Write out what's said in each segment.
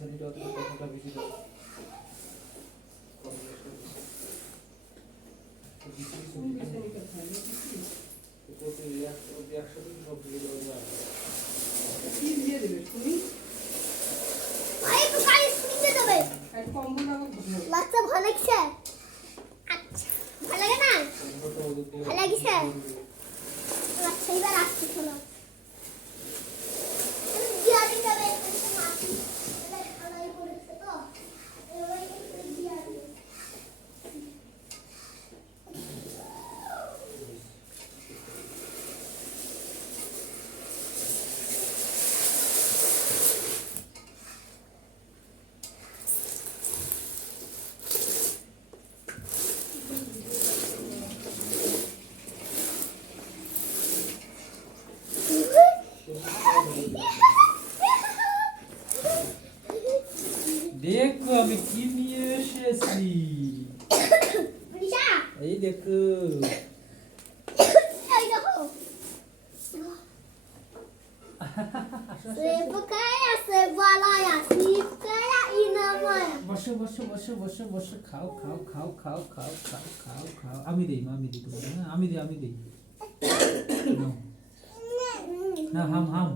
বিছানিটা অত কথাটা বেশি দাও বাচ্চা ভালো লাগছে? আচ্ছা ভালো লাগে না? ভালো লাগছে? আচ্ছা এবার আসছি শোনো। দেখো আমি কি নিয়ে এসেছি। এই দেখো বসো বসো বসো বসো বসো খাও খাও খাও খাও খাও খাও খাও খাও আমি দিই তোমাকে। হ্যাঁ আমি দিই নাও। না হাম হাম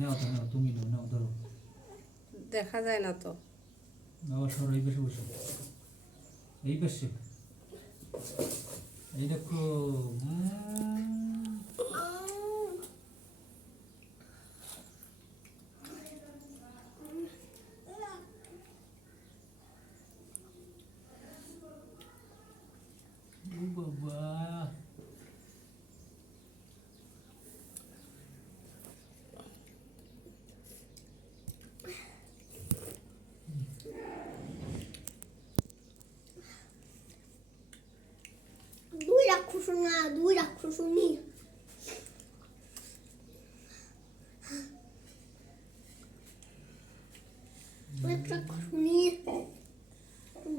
নাও তো নাও তুমি নাও ধরো। দেখা যায় না তো। বাবা সরো এই পাশে বসো এই পাশে এই দেখো বাবা দুই রাক্ষসনী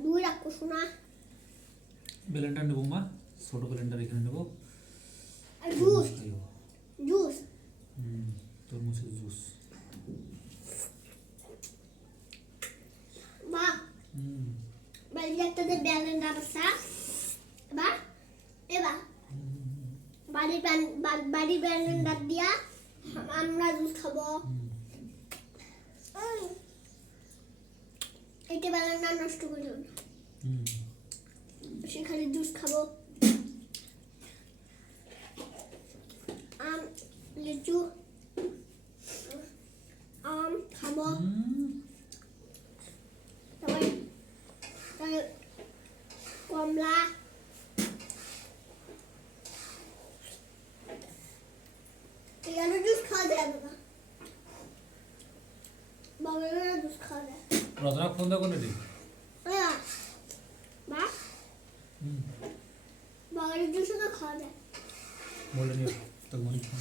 দুই রাক্ষসনা ব্লেন্ডার নেবো মা, ছোট ব্লেন্ডার এখানে নেবো। জুস জুস তরমুজের জুস। বাহ বাড়িতে একটা ব্লেন্ডার আছে বা এবার বাড়ির ব্লেন্ডার দিয়া আমরা জুস খাবো। এটা ব্লেন্ডার নষ্ট করো না, সেখানে জুস খাবো। আম লিচু আম খাবো, তারপরে কমলা এখানে জুস খাওয়া যায় বাবা, বাবা জুস খাওয়া যায়। রত্না ফোন দাও কোনে রে বা বাবার জুস তো খাওয়া যায় বলে নিও তো মনে ফোন